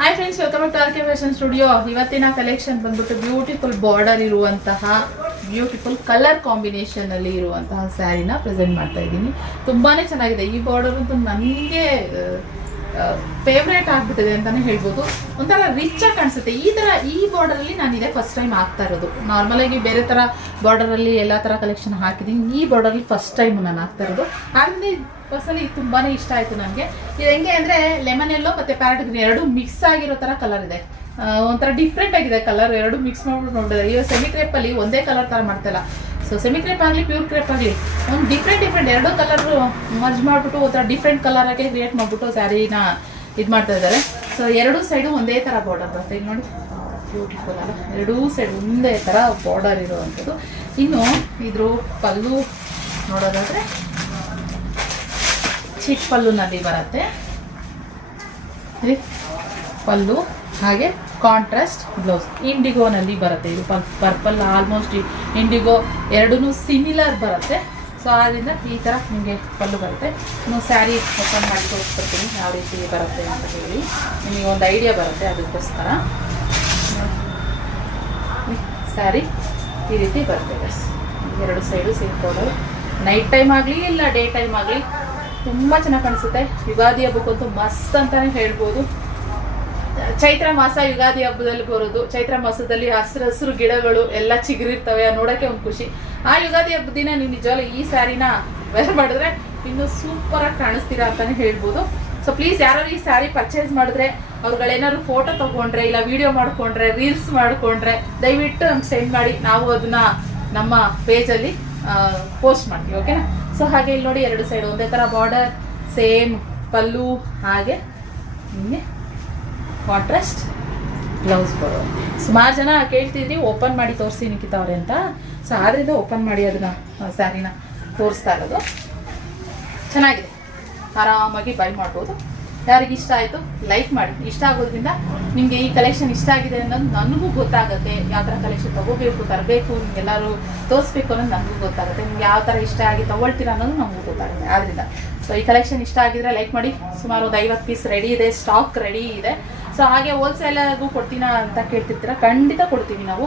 Hi friends, welcome to R K fashion studio. ಇವತ್ತಿನ collection ಬಂದ್ಬಿಟ್ಟು beautiful border ಇರುವಂತಹ beautiful colour combination ಅಲ್ಲಿ ಇರುವಂತಹ ಸ್ಯಾರಿನ ಪ್ರೆಸೆಂಟ್ ಮಾಡ್ತಾ ಇದ್ದೀನಿ. ತುಂಬಾನೇ ಚೆನ್ನಾಗಿದೆ. ಈ ಬಾರ್ಡರ್ ಅಂತೂ ನನಗೆ ಫೇವ್ರೇಟ್ ಆಗ್ಬಿಟ್ಟಿದೆ ಅಂತಾನೆ ಹೇಳ್ಬೋದು. ಒಂಥರ ರಿಚ್ ಆಗಿ ಕಾಣಿಸುತ್ತೆ. ಈ ಬಾರ್ಡರ್ ಅಲ್ಲಿ ನಾನು ಇದೇ ಫಸ್ಟ್ ಟೈಮ್ ಹಾಕ್ತಾ ಇರೋದು. ನಾರ್ಮಲ್ ಆಗಿ ಬೇರೆ ತರ ಬಾರ್ಡರ್ ಅಲ್ಲಿ ಎಲ್ಲಾ ತರ ಕಲೆಕ್ಷನ್ ಹಾಕಿದೀನಿ. ಈ ಬಾರ್ಡರ್ ಅಲ್ಲಿ ಫಸ್ಟ್ ಟೈಮ್ ನಾನು ಹಾಕ್ತಾ ಇರೋದು. ಹಾಗಾಗಿ ಬಸ್ಸಲ್ಲಿ ತುಂಬಾನೇ ಇಷ್ಟ ಆಯ್ತು ನನಗೆ. ಇದು ಹೆಂಗೆ ಅಂದ್ರೆ ಲೆಮನ್ ಎಲ್ಲೋ ಮತ್ತೆ ಪ್ಯಾರೆಟ್ ಗ್ರೀನ್ ಎರಡು ಮಿಕ್ಸ್ ಆಗಿರೋ ತರ ಕಲರ್ ಇದೆ. ಒಂಥರ ಡಿಫ್ರೆಂಟ್ ಆಗಿದೆ ಕಲರ್. ಎರಡು ಮಿಕ್ಸ್ ಮಾಡ್ಬಿಟ್ಟು ನೋಡಿದ್ರೆ ಇವಾಗ ಸೆಮಿ ಕ್ರೇಪ್ ಅಲ್ಲಿ ಒಂದೇ ಕಲರ್ ತರ ಮಾಡ್ತಾಯಿಲ್ಲ. ಸೊ ಸೆಮಿ ಕ್ರೇಪ್ ಆಗಲಿ ಪ್ಯೂರ್ ಕ್ರೇಪ್ ಆಗಲಿ ಒಂದು ಡಿಫ್ರೆಂಟ್ ಎರಡು ಕಲರ್ ಮರ್ಜ್ ಮಾಡಿಬಿಟ್ಟು ಒಂಥರ ಡಿಫ್ರೆಂಟ್ ಕಲರ್ ಆಗಿ ಕ್ರಿಯೇಟ್ ಮಾಡಿಬಿಟ್ಟು ಸ್ಯಾರಿನ ಇದು ಮಾಡ್ತಾ ಇದ್ದಾರೆ. ಸೊ ಎರಡೂ ಸೈಡು ಒಂದೇ ಥರ ಬಾರ್ಡರ್ ಬರುತ್ತೆ. ಇಲ್ಲಿ ನೋಡಿ, ಬ್ಯೂಟಿಫುಲ್ ಅಲ್ಲ? ಎರಡೂ ಸೈಡ್ ಒಂದೇ ಥರ ಬಾರ್ಡರ್ ಇರುವಂಥದ್ದು. ಇನ್ನು ಇದ್ರ ಪಲ್ಲು ನೋಡೋದಾದರೆ ಚಿಕ್ಕ ಪಲ್ಲುನಲ್ಲಿ ಬರುತ್ತೆ. ಪಲ್ಲು ಹಾಗೆ ಕಾಂಟ್ರಾಸ್ಟ್ ಬ್ಲೌಸ್ ಇಂಡಿಗೋನಲ್ಲಿ ಬರುತ್ತೆ. ಇದು ಪರ್ಪಲ್ ಆಲ್ಮೋಸ್ಟ್ ಇಂಡಿಗೋ ಎರಡೂ ಸಿಮಿಲರ್ ಬರುತ್ತೆ. ಸೊ ಆದ್ದರಿಂದ ಈ ಥರ ನಿಮಗೆ ಪಲ್ಲು ಬರುತ್ತೆ. ಇನ್ನು ಸ್ಯಾರಿ ಓಪನ್ ಮಾಡಿ ತೋರಿಸ್ಕೊಡ್ತೀನಿ ಯಾವ ರೀತಿ ಬರುತ್ತೆ ಅಂತ ಹೇಳಿ ನಿಮಗೆ ಒಂದು ಐಡಿಯಾ ಬರುತ್ತೆ. ಅದಕ್ಕೋಸ್ಕರ ಸ್ಯಾರಿ ಈ ರೀತಿ ಬರುತ್ತೆ ಗೈಸ್. ಎರಡು ಸೈಡು ಸೇರ್ಕೊಂಡು ನೈಟ್ ಟೈಮ್ ಆಗಲಿ ಇಲ್ಲ ಡೇ ಟೈಮ್ ಆಗಲಿ ತುಂಬ ಚೆನ್ನಾಗಿ ಕಾಣಿಸುತ್ತೆ. ಯುಗಾದಿ ಹಬ್ಬಕ್ಕಂತೂ ಮಸ್ತ್ ಅಂತಲೇ ಹೇಳ್ಬೋದು. ಚೈತ್ರ ಮಾಸ ಯುಗಾದಿ ಹಬ್ಬದಲ್ಲಿ ಬರೋದು. ಚೈತ್ರ ಮಾಸದಲ್ಲಿ ಹಸಿರು ಹಸಿರು ಗಿಡಗಳು ಎಲ್ಲ ಚಿಗುರಿರ್ತವೆ, ನೋಡೋಕ್ಕೆ ಒಂದು ಖುಷಿ. ಆ ಯುಗಾದಿ ಹಬ್ಬದ ದಿನ ನೀವು ನಿಜವಾಗ್ಲೂ ಈ ಸ್ಯಾರಿನ ವೇರ್ ಮಾಡಿದ್ರೆ ಇನ್ನೂ ಸೂಪರಾಗಿ ಕಾಣಿಸ್ತೀರಾ ಅಂತಲೇ ಹೇಳ್ಬೋದು. ಸೊ ಪ್ಲೀಸ್ ಯಾರು ಈ ಸ್ಯಾರಿ ಪರ್ಚೇಸ್ ಮಾಡಿದ್ರೆ ಅವ್ರುಗಳೇನಾದ್ರು ಫೋಟೋ ತೊಗೊಂಡ್ರೆ ಇಲ್ಲ ವಿಡಿಯೋ ಮಾಡ್ಕೊಂಡ್ರೆ ರೀಲ್ಸ್ ಮಾಡ್ಕೊಂಡ್ರೆ ದಯವಿಟ್ಟು ನಮ್ಗೆ ಸೆಂಡ್ ಮಾಡಿ. ನಾವು ಅದನ್ನ ನಮ್ಮ ಪೇಜಲ್ಲಿ ಪೋಸ್ಟ್ ಮಾಡ್ತೀವಿ, ಓಕೆನಾ? ಸೊ ಹಾಗೆ ಇಲ್ಲಿ ನೋಡಿ, ಎರಡು ಸೈಡ್ ಒಂದೇ ಥರ ಬಾರ್ಡರ್, ಸೇಮ್ ಪಲ್ಲು, ಹಾಗೆ ನಿಮಗೆ ಕಾಂಟ್ರಾಸ್ಟ್ ಬ್ಲೌಸ್ ಬರೋದು. ಸುಮಾರು ಜನ ಕೇಳ್ತಿದ್ರಿ ಓಪನ್ ಮಾಡಿ ತೋರಿಸಿ ನಿಖಿತಾ ಅವ್ರೆ ಅಂತ. ಸೊ ಆದ್ದರಿಂದ ಓಪನ್ ಮಾಡಿ ಅದನ್ನ ಸ್ಯಾರಿನ ತೋರಿಸ್ತಾ ಇರೋದು. ಚೆನ್ನಾಗಿದೆ, ಆರಾಮಾಗಿ ಬೈ ಮಾಡ್ಬೋದು. ಯಾರಿಗೆ ಇಷ್ಟ ಆಯಿತು ಲೈಕ್ ಮಾಡಿ. ಇಷ್ಟ ಆಗೋದ್ರಿಂದ ನಿಮಗೆ ಈ ಕಲೆಕ್ಷನ್ ಇಷ್ಟ ಆಗಿದೆ ಅನ್ನೋದು ನನಗೂ ಗೊತ್ತಾಗುತ್ತೆ. ಯಾವ ಥರ ಕಲೆಕ್ಷನ್ ತೊಗೋಬೇಕು, ತರಬೇಕು, ನಿಮ್ಗೆಲ್ಲರೂ ತೋರಿಸ್ಬೇಕು ಅನ್ನೋದು ನನಗೂ ಗೊತ್ತಾಗುತ್ತೆ. ನಿಮ್ಗೆ ಯಾವ ಥರ ಇಷ್ಟ ಆಗಿ ತೊಗೊಳ್ತೀರಾ ಅನ್ನೋದು ನಮಗೂ ಗೊತ್ತಾಗುತ್ತೆ. ಆದ್ದರಿಂದ ಸೊ ಈ ಕಲೆಕ್ಷನ್ ಇಷ್ಟ ಆಗಿದ್ರೆ ಲೈಕ್ ಮಾಡಿ. ಸುಮಾರು ಒಂದು 50 ಪೀಸ್ ರೆಡಿ ಇದೆ, ಸ್ಟಾಕ್ ರೆಡಿ ಇದೆ. ಸೊ ಹಾಗೆ ಹೋಲ್ಸೇಲಾಗೂ ಕೊಡ್ತೀನ ಅಂತ ಕೇಳ್ತಿರ್ತೀರ, ಖಂಡಿತ ಕೊಡ್ತೀವಿ ನಾವು.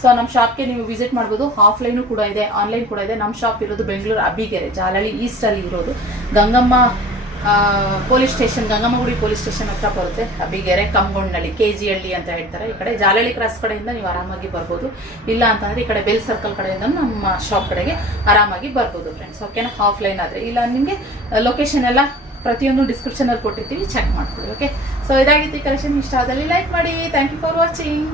ಸೊ ನಮ್ಮ ಶಾಪ್ಗೆ ನೀವು ವಿಸಿಟ್ ಮಾಡ್ಬೋದು. ಆಫ್ಲೈನು ಕೂಡ ಇದೆ, ಆನ್ಲೈನ್ ಕೂಡ ಇದೆ. ನಮ್ಮ ಶಾಪ್ ಇರೋದು ಬೆಂಗಳೂರು ಅಬ್ಬಿಗೆರೆ, ಜಾಲಹಳ್ಳಿ ಈಸ್ಟಲ್ಲಿ ಇರೋದು. Gangamma police station, Gangammagudi police station ಹತ್ರ ಬರುತ್ತೆ. ಅಬ್ಬಿಗೆರೆ, ಕಮ್ಮಗೊಂಡಳ್ಳಿ, KG ಹಳ್ಳಿ ಅಂತ ಹೇಳ್ತಾರೆ. ಈ ಕಡೆ ಜಾಲಹಳ್ಳಿ ಕ್ರಾಸ್ ಕಡೆಯಿಂದ ನೀವು ಆರಾಮಾಗಿ ಬರ್ಬೋದು. ಇಲ್ಲ ಅಂತಂದರೆ ಈ ಕಡೆ ಬೆಲ್ ಸರ್ಕಲ್ ಕಡೆಯಿಂದ ನಮ್ಮ ಶಾಪ್ ಕಡೆಗೆ ಆರಾಮಾಗಿ ಬರ್ಬೋದು ಫ್ರೆಂಡ್ಸ್, ಓಕೆನಾ? ಆಫ್ಲೈನ್ ಆದರೆ. ಇಲ್ಲ ನಿಮಗೆ ಲೊಕೇಶನ್ ಎಲ್ಲ ಪ್ರತಿಯೊಂದು ಡಿಸ್ಕ್ರಿಪ್ಷನಲ್ಲಿ ಕೊಟ್ಟಿರ್ತೀವಿ, ಚೆಕ್ ಮಾಡ್ಕೊಳ್ಳಿ, ಓಕೆ? ಸೊ ಇದಾಗಿತ್ತು ಈ ಕಲೆಕ್ಷನ್. ಇಷ್ಟ ಆದಲ್ಲಿ ಲೈಕ್ ಮಾಡಿ. Thank you for watching.